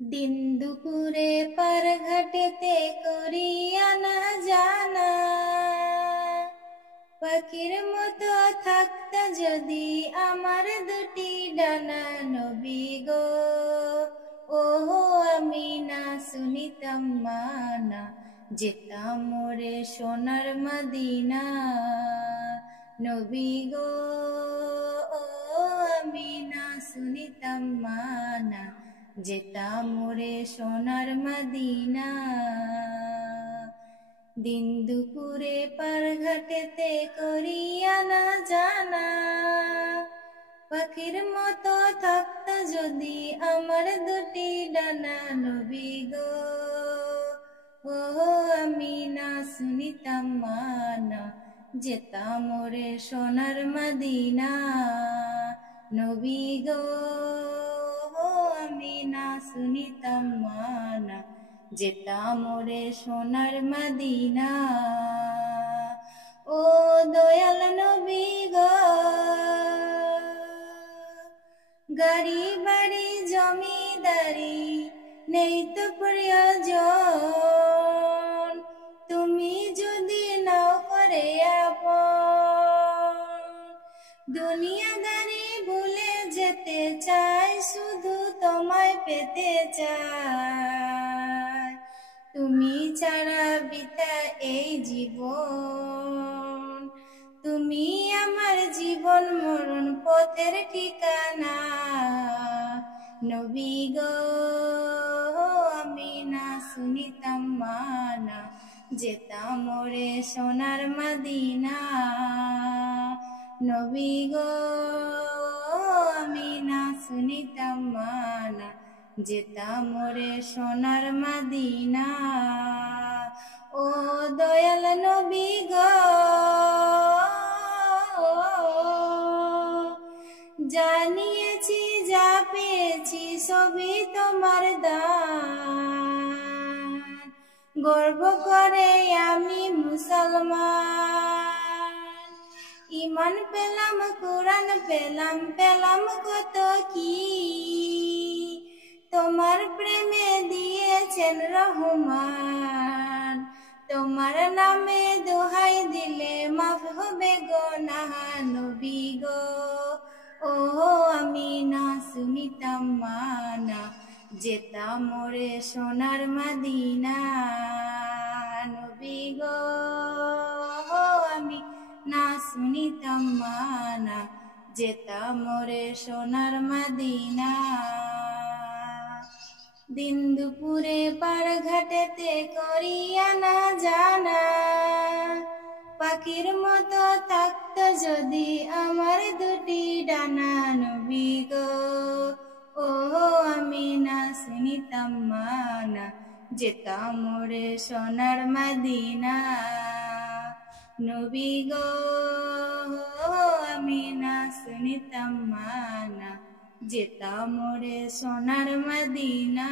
দিন দুপুরে পার ঘাটেতে করিয়া না জানা, পাখির মতো থাকতা যদি আমার দুটি ডানা। নবী গো ও আমি না শুনিতাম মানা, যেতাম মোরে সোনার মদিনা। নবী গো ও আমি না শুনিতাম মানা, যেতাম মোরে সোনার মদিনা। দিন দুপুরে পার ঘাটেতে করিয়া না জানা, পাখির মতো থাকত যদি আমার দুটি ডানা। নবী গো ও আমি না শুনিতাম মানা, যেতাম মোরে সোনার মদিনা। নবী গো আমি না শুনিতাম মানা, যেতাম মোরে সোনার মদিনা। ও দয়াল নবী গো, গাড়ি বাড়ি জমিদারি নেই তো প্রয়োজন, তুমি যদি নাও করে আপন। দুনিয়াদারি ভুলে যেতে চাই, শুধু তোমায় পেতে চাই। তুমি ছাড়া বৃথা এই জীবন, তুমি আমার জীবন মরণ পথের ঠিকানা। নবী গো আমি না শুনিতাম মানা, যেতাম মোরে সোনার মদিনা। নবী গো আমি না শুনিতাম মানা, যেতাম মোরে সোনার মদিনা। ও দয়াল নবী গো, জানিয়েছি যা পেয়েছি সবই তোমার দান, গর্ব করে আমি মুসলমান। ঈমান পেলাম, কোরআন পেলাম, পেলাম কত কি, তোমার প্রেমে দিয়েছেন রহমান। তোমার নামে দোহাই দিলে মাফ হবে গুনাহ। নবী গো ও আমি না শুনিতাম মানা, যেতাম মোরে সোনার মদিনা। নবী গো আমি না শুনিতাম মানা, যেতাম মোরে সোনার মদিনা। দিন দুপুরে পার ঘাটেতে করিয়া না জানা, পাখির মতো থাকত যদি আমার দুটি ডানা। নবী গো ও আমি না শুনিতাম মানা, যেতাম মোরে সোনার মদিনা। নবী গো আমি না শুনিতাম মানা, যেতাম মোরে সোনার মদিনা।